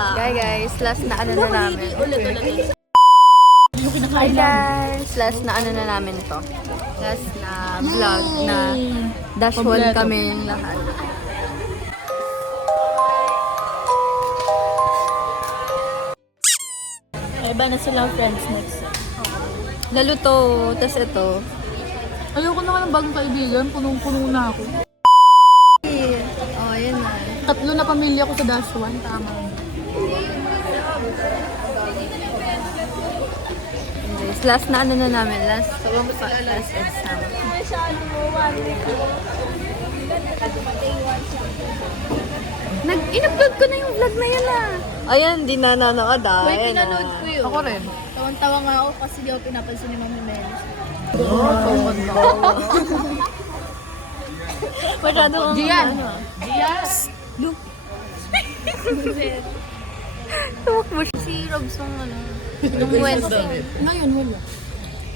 Hi guys, last na ano na namin. Ulit. Hi guys, last na ano na namin to. Last na vlog na dashboard kami yung lahat. Iba na silang friends next. Lalo to, tas ito. Ayoko na ng bagong kaibigan, punong-puno na ako. Oh, yun na. 3 na pamilya ko sa Dash 1, tama. Guys, last na ano na namin, last exam. In-upload ko na yung vlog na yun ah. Ayan, di na nanood ah. Uy, Ayan, pinanood ah. ko yun. Ako rin. Tawan-tawa nga ako kasi di ako pinapansin ni Mami Melis. Masyado kang Gian! ano. Gian! Look. Tumakbo siya. Si Robs yung ano. Yung Wednesday. Ngayon, wala.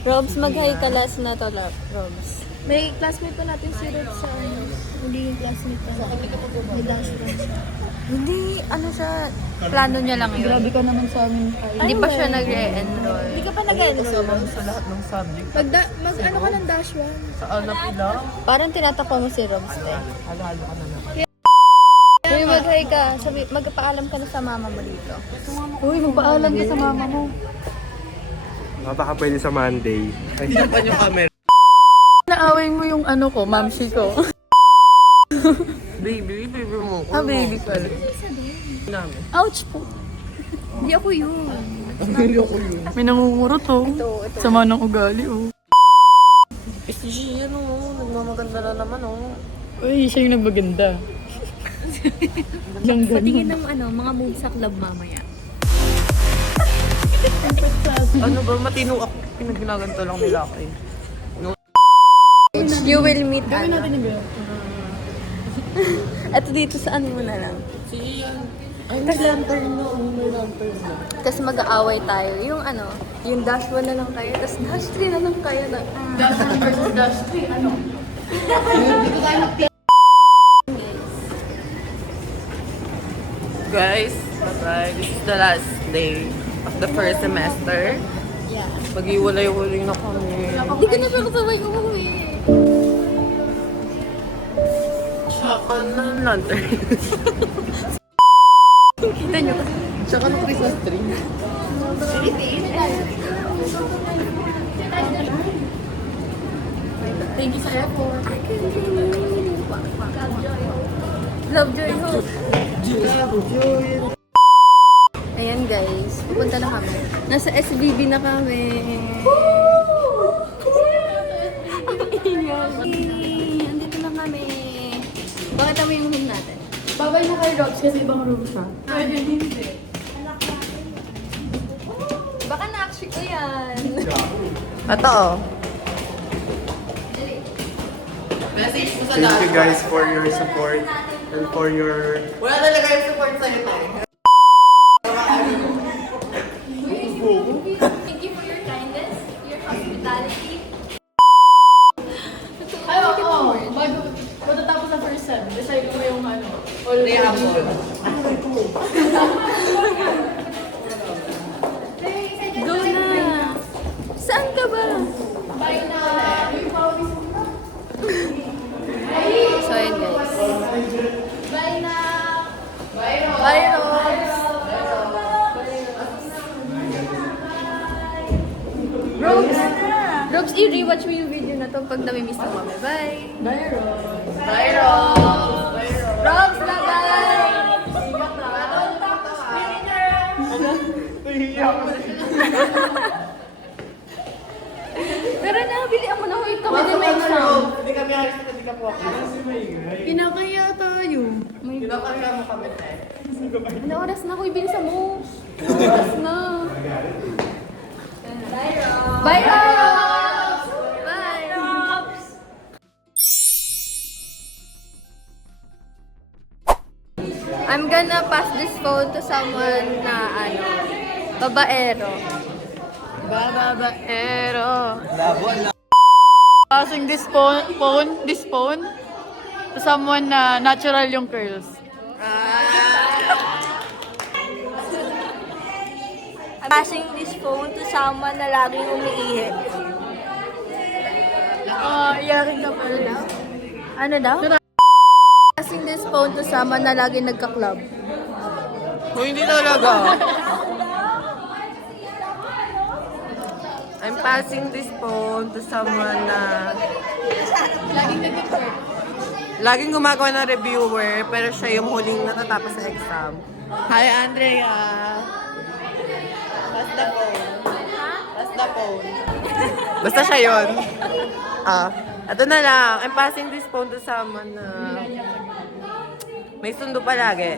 Robs, mag-hi ka last na to, Robs. May classmate pa natin si Red sa ano. Hindi yung classmate pa sa may Dash 1 siya. Hindi, ano siya, plano niya lang yun. Grabe ka naman sa amin. Hindi pa siya nag-re-enroll. Hindi ka pa nag-enroll. Sa lahat ng subject. Mag-ano ka ng Dash 1? Sa anak ila, Parang tinatakbo mo si Robs eh. halo-halo ka na lang. Uy, mag-hi ka. Sabi, magpaalam ka na sa mama mo dito. Uy, magpaalam ka sa mama mo. Baka pwede sa Monday. Ay, Pa yung camera. Naaway mo yung ano ko, mamsi ko. Baby mo. Baby ko. Namin. Ouch po. Hindi ako yun. Hindi ako yun. May nangungurot oh. Sama ng ugali oh. Si Gian nagmamaganda na naman Uy, siya yung nagbaganda. Patingin ng ano, mga moves sa club mamaya. Ano ba, matino ako. Pinaginaganto lang nila ako eh. You will meet ano. yung girl. Ito dito sa ano mo na lang. Si Gian. Ay, may lantern na. May lantern na. Tapos mag-aaway tayo. Yung ano, yung dash 1 na lang kayo, tapos dash 3 na lang kayo. Dash 1 versus Dash 3, ano? Guys, bye. This is the last day of the first semester. Yeah. Mag-iwalay-walay na kami. Hindi ka na siya kasabay umuwi. Tsaka ng lantern. Kita nyo. Tsaka ng Christmas tree. Thank you sa effort. Love Joy Ho. Ayan guys, pupunta na kami. Nasa SBB na kami. Ang ingay. Andito na kami. Bakit kami yung room natin? Babay na kay Robs kasi ibang room siya. Pwede hindi. Baka na-action ko yan. Ito oh. Message mo sa thank you guys for your support and for your... Wala talaga yung support sa'yo tayo. Thank you for your kindness, your hospitality. Ay, oo. Matatapos sa first sem, decide ko yung ano. All Go na! Saan ka ba? Bye na! So ayun guys. Bye na! Bye Robs! Robs! Robs, i-rewatch mo yung video na to pag nami-miss mo kami. Bye! Bye, Robs! Bye Robs! Robs, bye-bye! Pero na, bilihan mo na. Wait kami din may exam. Hindi kami halos na hindi ka po ako. Kinakaya tayo. Kinakaya mo kami. Ano oras na? Kuy, bilisan mo. Ano oras na? Bye Robs! Bye Robs! Bye Robs! I'm gonna pass this phone to someone na ano, babaero. Babaero. Passing this phone to someone na natural yung curls. Passing this phone to someone na laging umiihi. Iyakin ka pala daw. Ano daw? Passing this phone to someone na laging nagka-club. Kung hindi talaga. I'm passing this phone to someone na laging gumagawa ng reviewer, pero siya yung huling natatapos sa exam. Hi, Andrea! Pass the phone. Pass the phone. Basta siya yun. Ito na lang. I'm passing this phone to someone na may sundo palagi.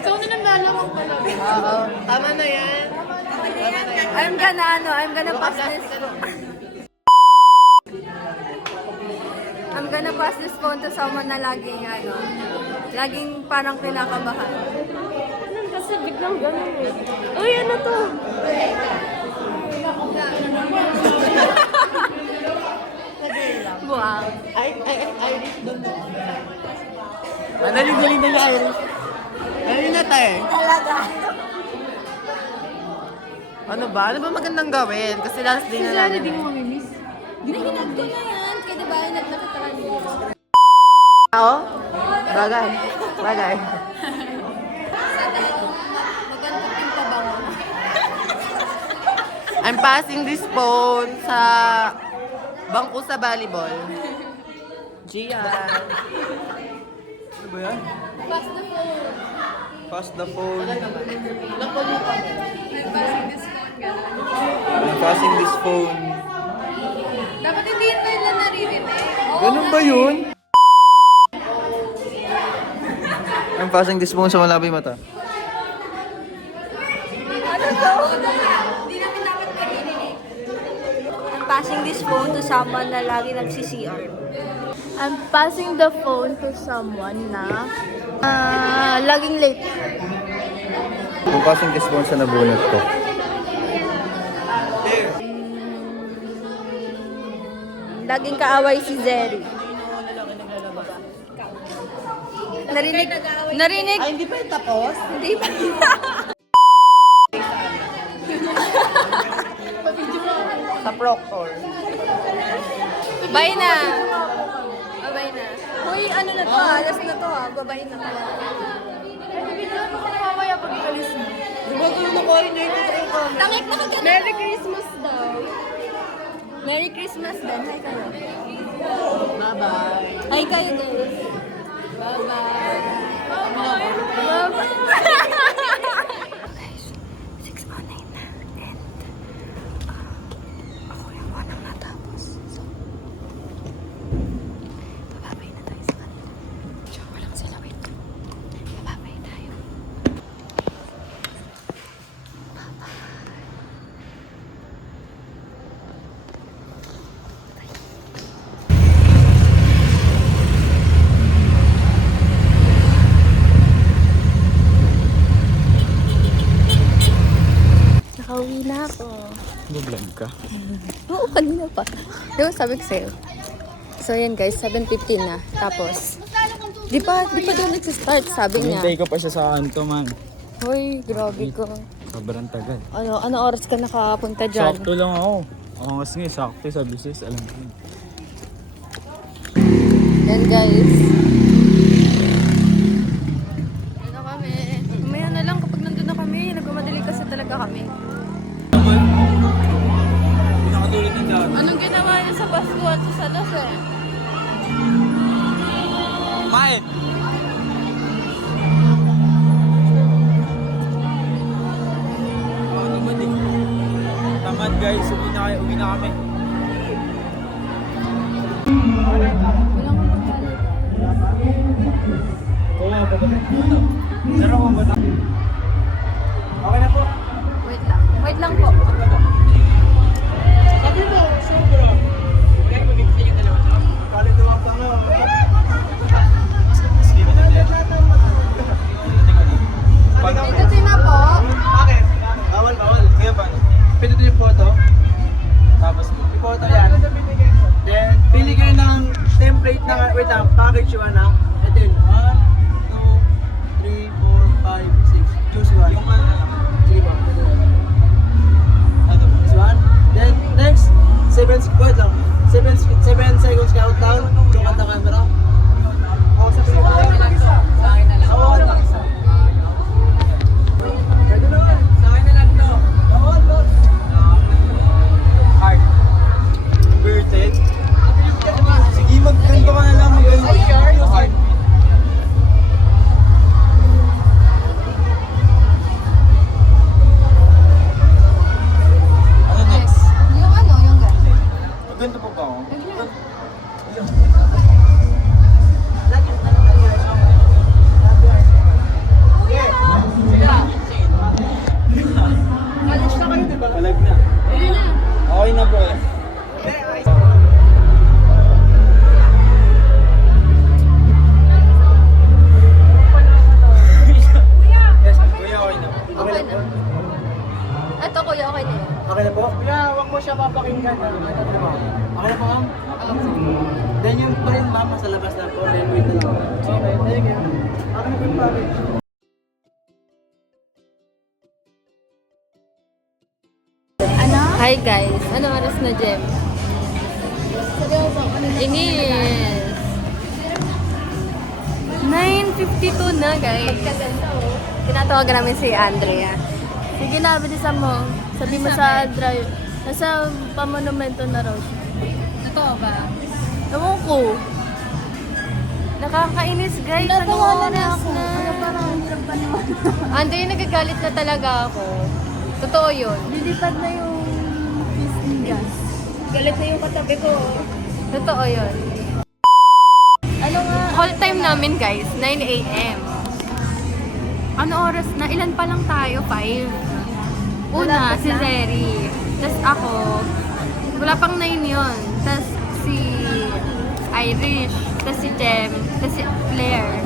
Ikaw na nang lalawang pala. Oo. Tama na yan. I'm gonna pass this phone. I'm gonna pass this phone to someone na laging parang kinakabahan. Kasi biglang ganun eh. Uy, ano to? Buang. Irish doon. Dali, Irish. Dali na tayo. Talaga. Ano ba? Ano ba magandang gawin? Kasi last day na lang. Di mo mamimiss. Hinag ko na yan. Kaya diba yung nagtatataran niyo? Oo? Bagay. Bagay. Maganda yung pabango. I'm passing this phone sa bangko sa volleyball. Gian. Ano ba yan? Pass the phone. Pass the phone. I'm passing this phone. I'm passing this phone. Dapat hindi ito nila naririnig. Ganun ba yun? I'm passing this phone sa malabay mata. Ano to? Hindi namin dapat marinig. I'm passing this phone to someone na lagi nagsi-CR. I'm passing the phone to someone na laging late. I'm passing this phone sa nabunot ko. Laging kaaway si Zeri. Narinig? Ay, hindi pa yung tapos? Hindi pa. Sa Proctor. Bye na. Bye na. Uy, ano na to alas na to Babay na to. Bibigyan mo ko na mamaya pag alis mo. Gumagano na coordinator ko. Tangik na ka. Merry Christmas daw. Merry Christmas din. Hi kayo. Bye-bye. Hi kayo guys. Bye-bye. Bye-bye. 6:09 na. And ako yung unang natapos. So, bababay na tayo sa kanila. Tsaka walang sila. Wait. Bababay tayo. Nakauwi na ako. Mag-vlog ka? Oo, kanina pa. Diba sabi ko sa'yo? So yan guys, 7:15 na. Tapos, di pa doon nagsistart, sabi niya. Hintay ko pa siya sa kanto, man. Hoy, grabe ko. Sobrang tagal. Ano oras ka nakapunta dyan? Sakto lang ako. Ako kasi nga, sakto sa business, alam ko. Yan guys. Ano kami? Mamaya na lang kapag nandun na kami. Nagmamadali kasi talaga kami. Hindi nakatulad ng dati. Anong ginawa niya sa Pasko at sa Salas eh? Kumain! Baka naman eh. Tamad guys, uwi na kami. Oo, Meron ko ba? Okay na po. Wait lang. Wait lang po. Sabi mo, sobra. Kaya mag-ibig yung dalawa. Kalituwa pa nga. Ito na po. Bakit? Bawal. Kaya ba? Pindutin yung photo. Tapos, i-photo yan. Then, pili kayo ng template na, wait lang, package 1 na. Ito yun. 1, 2, Okay na po, ma'am? Then yung pa rin, ma'am, sa labas na po. Then wait na lang. Okay, thank you. Okay na po yung package. Hi guys, ano oras na, Jem? Inis! 9:52 na, guys. Tinatawagan namin si Andrea. Sige na, bilisan mo. Sabi mo sa drive. Nasa pamonumento na raw siya. Totoo ba? Ewan ko. Nakakainis, guys. Anong oras na? Andrea, nagagalit na talaga ako. Totoo yun. Lilipad na yung pising gas. Galit na yung katabi ko. Totoo yun. Ano nga? Call time namin, guys, 9 a.m. Ano oras na? Ilan pa lang tayo? 5. Una, si Zeri. Tapos ako, wala pang 9 yun. Tapos si Irish. Tapos si Jem. Tapos si Claire.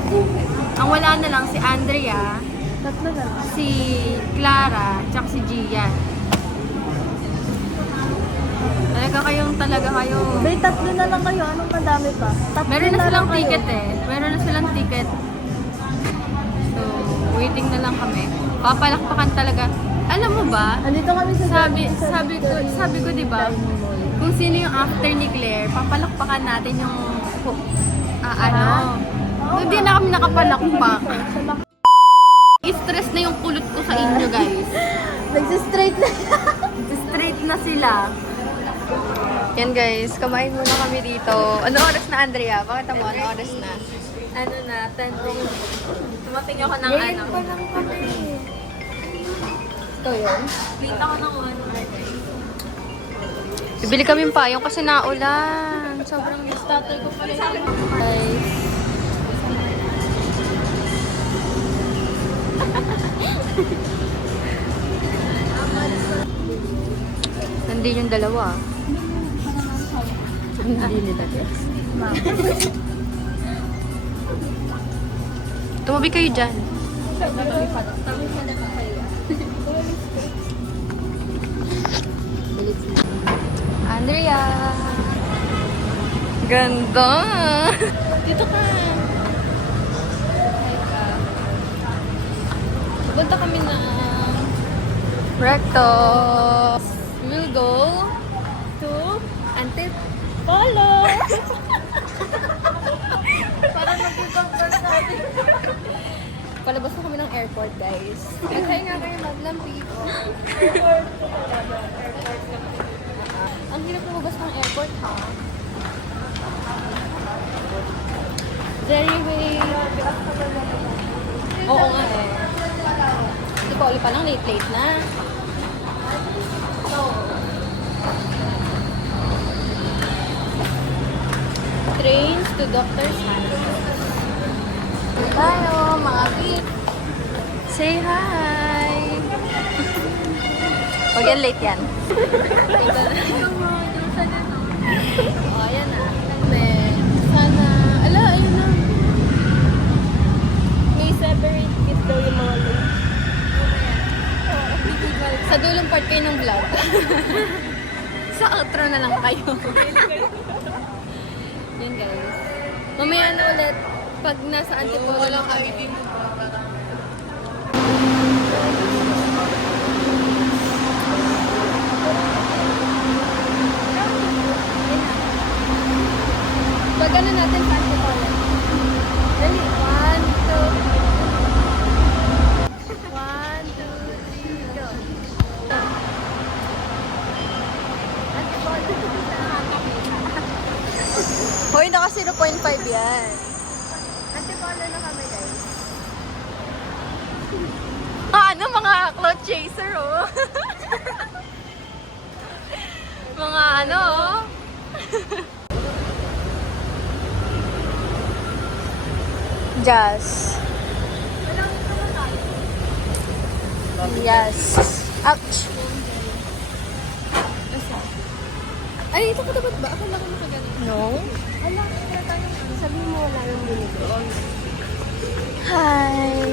Ang wala na lang si Andrea, Tatlo na lang. si Clara, tsaka si Gian. Talaga kayo. Bay, tatlo na lang kayo. Anong madami pa? Tatlo Meron na silang lang kayo. ticket eh. Meron na silang ticket. So, waiting na lang kami. Papalakpakan talaga. Alam mo ba? Andito kami sa Sabi ko 'di ba? Kung sino yung after ni Claire, papalakpakan natin yung Hindi na kami nakapalakpak. Stress na yung kulot ko sa inyo, guys. Nagsistraight na. Straight na sila. Yan guys, kumain muna kami dito. Ano oras na, Andrea? Bakit mo? Ano oras na? Ano na, 10 to. Tumating ako ng ano. pa lang kami. Ito yun. Plate ako ng ano. Bibili kami yung payong kasi naulan. Sobrang tatay ko pala yun. Guys. Nandun yung dalawa. Hindi nila guys. Tumabi kayo dyan. Andrea! Ganda! Dito ka! Hi ka. Punta kami na Recto. We will go to Antipolo. Para mag-compare natin. Palabas na kami ng airport, guys. Mag-hi nga kayo, maglampi. Airport. Ang hirap lumabas ng airport, ha? Very way. Oo nga eh. Hindi pa ulit pa lang, late na. Trains to Doctor's House. Tayo, mga beat. Say hi! Pag yan, late yan. Oh, ayan na. Sana, ayun na. May separate kit daw yung mga late. Sa dulong part kayo ng vlog. Sa outro na lang kayo. Yan guys. Mamaya na ulit pag nasa Antipolo lang kami. Pag ano natin sa Antipolo. Dali. 1, 2, 3, go. Hoy, naka 0.5 yan. Antipolo na kami, guys. Ano, mga cloud chaser, oh. Mga ano, oh. Jazz. Yes. Ouch. Ay, ito ka dapat ba? Ako lang makagaling. No? Wala, wala tayong sabi mo wala yung binigay. Hi.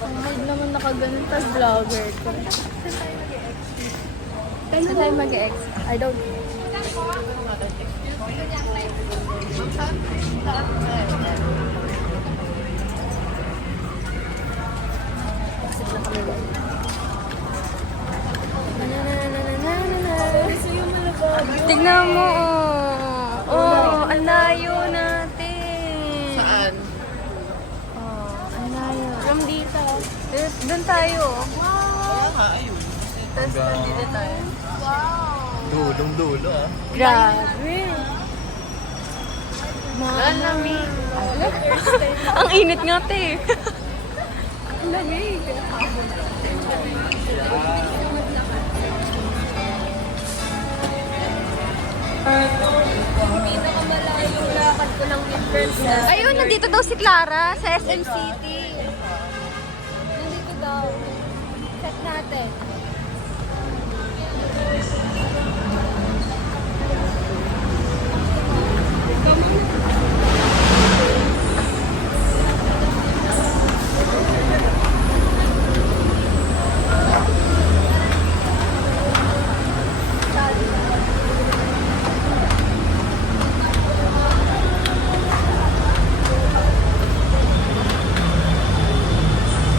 Ang hard naman ganun pag vlogger ko. Saan tayo mag-ex? I don't know. Tignan mo, oh. Oh, ang layo natin. Saan? Oh, ang layo. From dito. Doon tayo. Tapos nandito tayo. Dulong-dulo ah. Grabe. Malamig. Ang init nga, te. Ang lamig. Pinakamalayong lakad ko lang with friends na. Ayun, nandito daw si Clara sa SM City. Nandito daw. Check natin.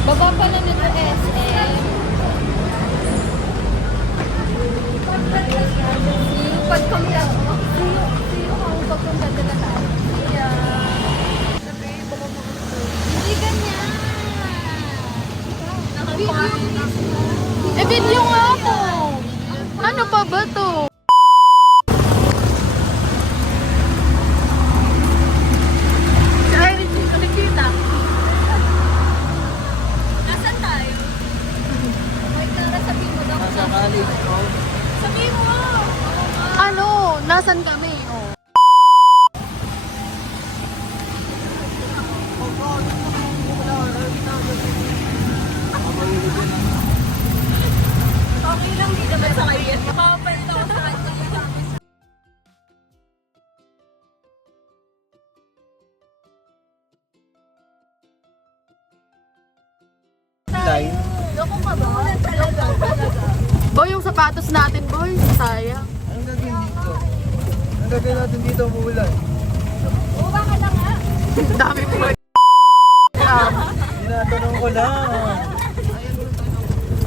Baba pala nito SM. Yung pagkumlat mo. Siyo kung pagkumlat ka na tayo. Hindi ganyan. Eh, video nga ako. Ano pa ba to? Ay, nakikita. Nasaan tayo? Wait, Tara, sabihin mo daw. Nasa college ko. Sabihin mo! Ano? Nasaan kami? Oh. Okay lang, di naman sa kayo. Makapalit ako sa kanya. Line. Loko ka ba? Talaga. Boy, yung sapatos natin, boy. Sayang. Anong gagawin dito? Anong gagawin natin dito umuulan? Uba ka lang ha. Dami po. Tinatanong ko lang.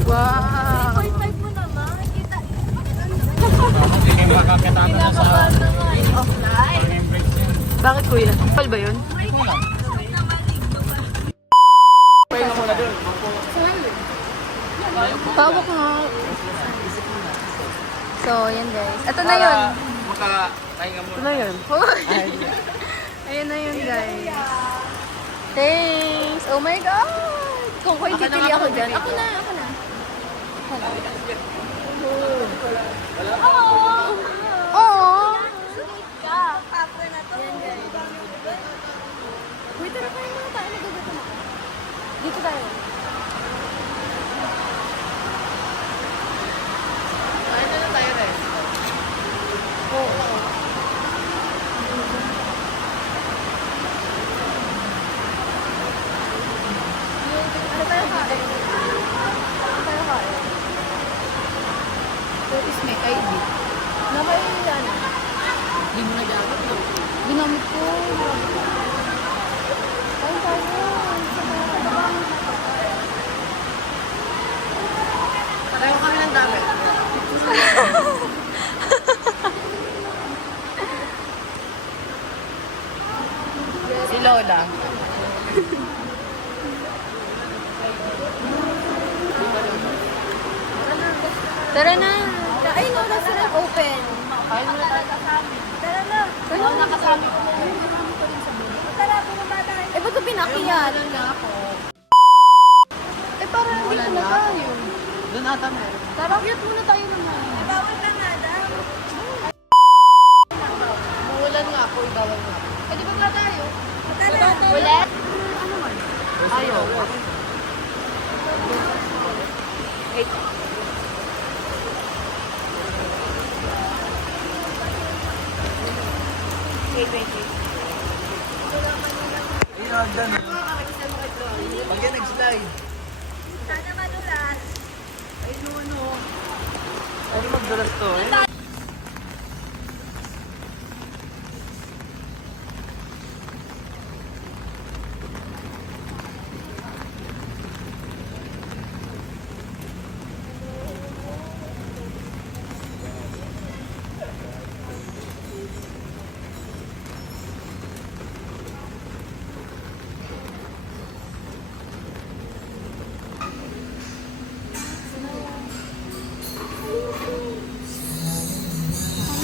Wow. 0.5 mo naman. Kita. Kinakabahan naman. Offline. Bakit kuya? Pal ba yun? Pawak nga. So, yan guys. Ito na yun. Makapahinga Ito muna. na yun. Ayun na yun guys. Thanks! Oh my God! Kung ko'y titili ako dyan. Ako na. Oo! Ka. After na to. Wait, tara kayo muna tayo. Nagagawa na. Dito tayo. Ay, na tayo rin. Ano tayo kain? Ano tayo kain? Where is my ID? Nakailan. Hindi mo nagamit mo. Ginamit ko. Kain tayo. Pareho kami ng dami. Si Lola. Tara na. Ay, no, restaurant open. Kain muna tayo. Tara na. Ano nakasama ko? Tara, bumaba tayo. Eh, ba't ko pinakyat? Eh, parang dito na tayo. Doon ata meron. Tara, kyat muna tayo naman. Bawal na nga daw. Umuulan nga ako, bawal nga. Eh, di ba nga tayo? Tara. Ulit? Ayaw. Inagdan. Pag yan nag-slide. Sana madulas. Ano magdalas to eh?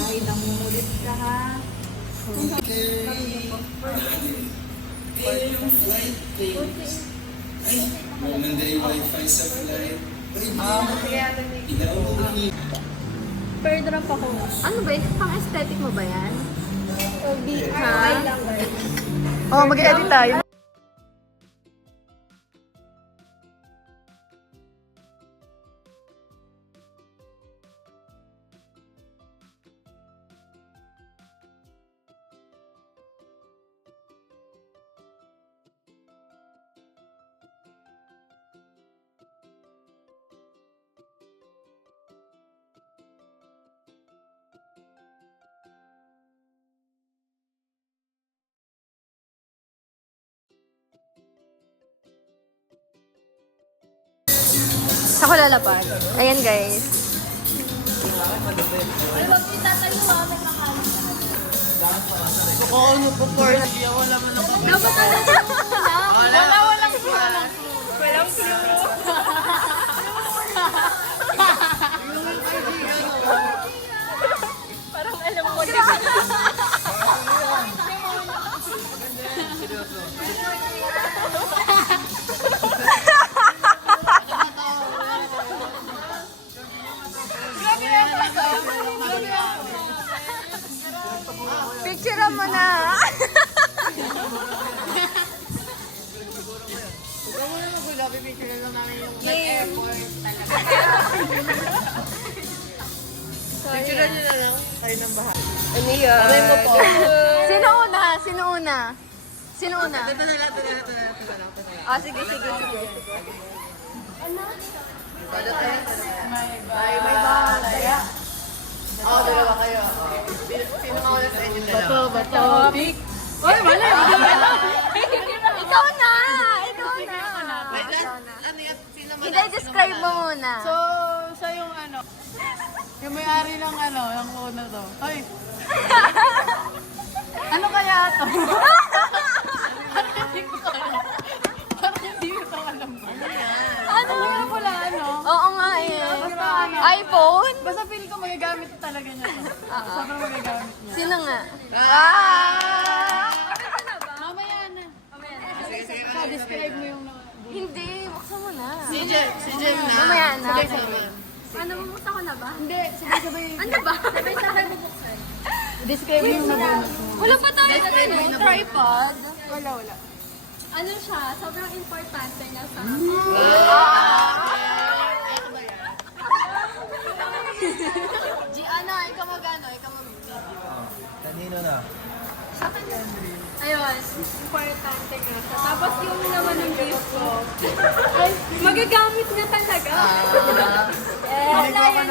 Ay, nangungulit ka ha. Per drop ako. Ano ba yun? Pang-aesthetic mo ba yan? O BRI lang ba? Oh, mag-edit tayo. Ako lalapag. Ayan guys. Ay, wag yung tatayo ha. May makalit ka na. Oo, of course. Wala man ako. Dapat ano muna? Walang Parang alam mo din. Picture mo na. Picture nyo na lang. Kayo ng bahay. Ano yun? Sino una? Sino una? Sino una? Ito na lang. Ah, sige, sige, sige. May bahay. Oo, dalawa kayo. Sino nga ulit sa inyo dalawa? Bato. Uy, wala. Ikaw na! Ikaw na! Ano yan? Sino man? I-describe mo muna. So, siya yung ano, yung may-ari ng ano, yung una to. Hoy! Ano kaya to? Parang hindi ko alam. Ano? Ano pala ano? Oo nga eh. Basta ano? iPhone? Basta feel ko magagamit talaga niya to. Sobrang magagamit niya. Sino nga? Ah! Mamaya na. Siya, describe mo yung Hindi, buksan mo na. Si Jem na. Mamaya na. Ano, bubuksan ko na ba? Hindi, sabay-sabay. Ano ba? Sabay-sabay bubuksan. Describe mo yung nabunot mo. Wala pa tayo tripod. Wala. Ano siya? Sobrang importante niya sa Ano, ikaw mag-ano? Ikaw mag-video. Kanino na? Ayun, importante nga siya. Tapos yung naman ng gift ko, ay, magagamit niya talaga. Ayan.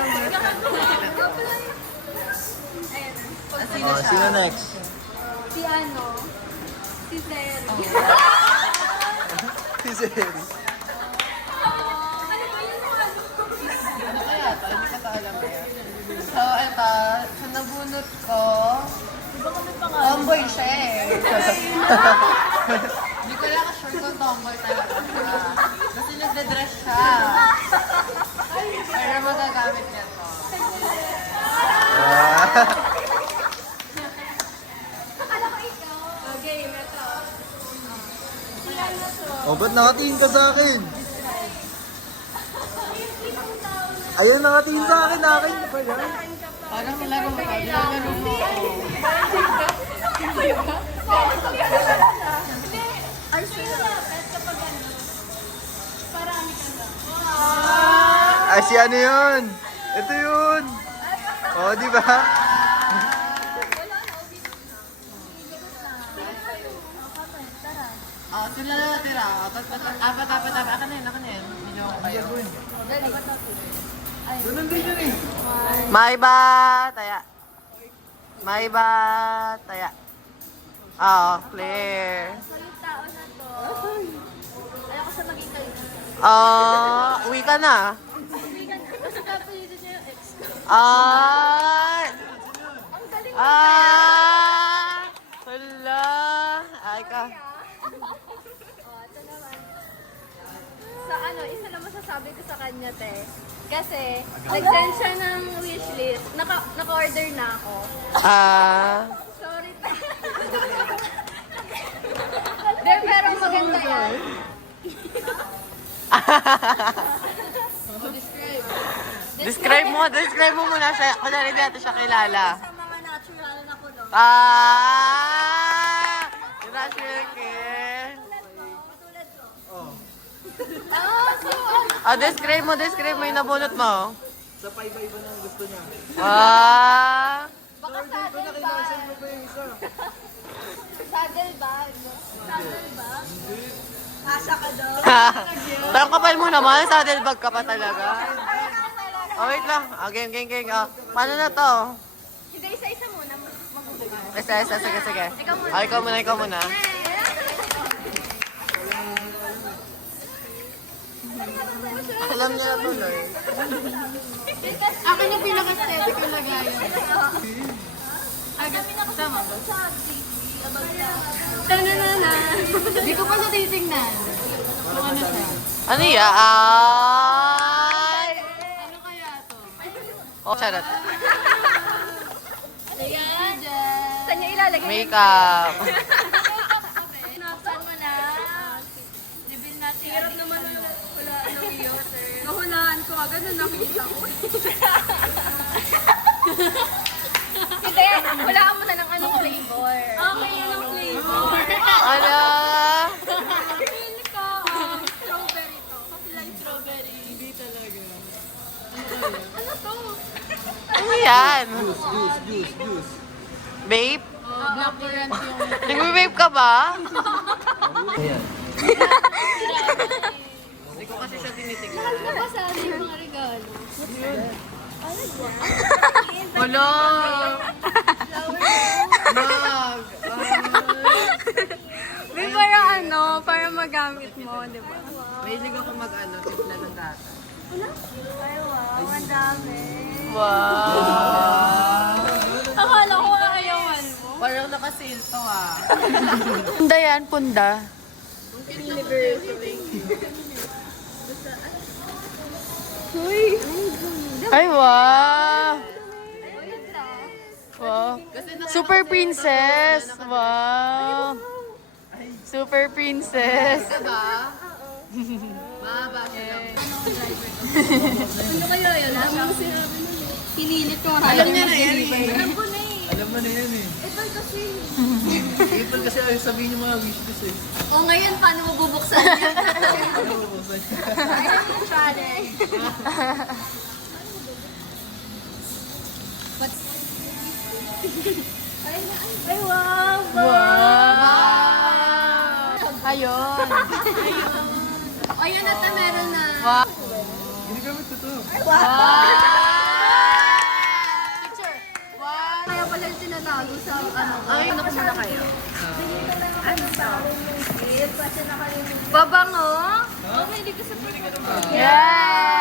Sino next? Si ano? Si Zeri. Si Seri. Ano ba yun? Ano kaya to? Hindi ka to alam yan. So, ito, sa nabunot ko, tomboy siya eh. Hindi ko lang sure kung tomboy talaga siya. Kasi nagda-dress siya. Pero magagamit niya to. Okay, ito. Ilan na to? Oh, ba't nakatingin ka sa akin? Ayun, nakatingin sa akin. Akin pa yan. Parang laro ka. Laro mo ako. Ay, sino dapat kapag ano? Parami ka na. Ay, si ano yun? Ito yun. Oh, di ba? Wala na, ubi na. Tara. Sila na natira. Apat. Akin na yun. Video ko kayo. May ba? Taya. Oo, clear. So, yung tao na to, ayaw ko sa maging kayo. Uwi ka na. Kasi kapilitin niya yung ex ko. Ay! Ang galing Hala! Ay ka. ito naman. Sa ano, isa na masasabi ko sa kanya, te. Kasi, nag-send siya ng wishlist. Naka-order na ako. Sorry, te. De, pero maganda yan. Describe mo muna siya. Kunwari hindi natin siya kilala. Sa mga natural na kulo. Natural care. Katulad ko. Describe mo yung nabunot mo. Sa paiba-iba na ang gusto niya. Baka saddle bag. Saddle bag. Saddle bag? Asa ka daw? Parang kapal mo naman, saddle bag ka pa talaga. Wait lang. Game. Paano na to? Hindi, isa-isa muna. Magugulo. Sige. Ikaw muna. Alam niya na to, Lord. Akin yung pinaka-aesthetic yung lagayan. Agad, tama ba? Tananana. Hindi ko pa sa titingnan. Kung ano siya. Ano yan? Ay! Ano kaya to? Charot. Ayan. Saan niya ilalagay? Makeup. Saan mo na? Reveal natin. Hirap naman wala anong iyo, sir. Nahulaan ko agad na nakikita ko. Hindi, hulaan mo na ng anong flavor. Okay, anong flavor? Ano? Pili ko. Strawberry to. Kasi lang strawberry. Hindi talaga. Ano to? Ano yan? Juice. Vape? Black currant yung... Nagbe-vape ka ba? Hindi ko kasi siya tinitignan. Ano ba sa ating mga regalo? Wala! Bag! May para ano, para magamit mo, di ba? Mahilig ako tipla ng gata. Ay, wow, ang dami. Wow! Akala ko ayawan mo. Parang nakasil to Punda yan, punda. Ay, wow! Wow. Super princess! Wow! Super princess! Diba? Mahaba siya. Ano kaya yun? Pinilit ko. Alam niya na yan eh. Alam ko na eh. Alam mo na yan eh. Ito kasi. April kasi ayaw sabihin yung mga wishlist eh. O ngayon, paano mo bubuksan yan? Ano mo ba? Ayun yung challenge. Ay, wow! Wow! Ayun! O, yan at na meron na. Wow! Hindi kami totoo. Picture! Wow! Kaya pala yung tinatago sa ano. Ay, naku muna kayo. Babango? Oh, hindi ko sa Yeah!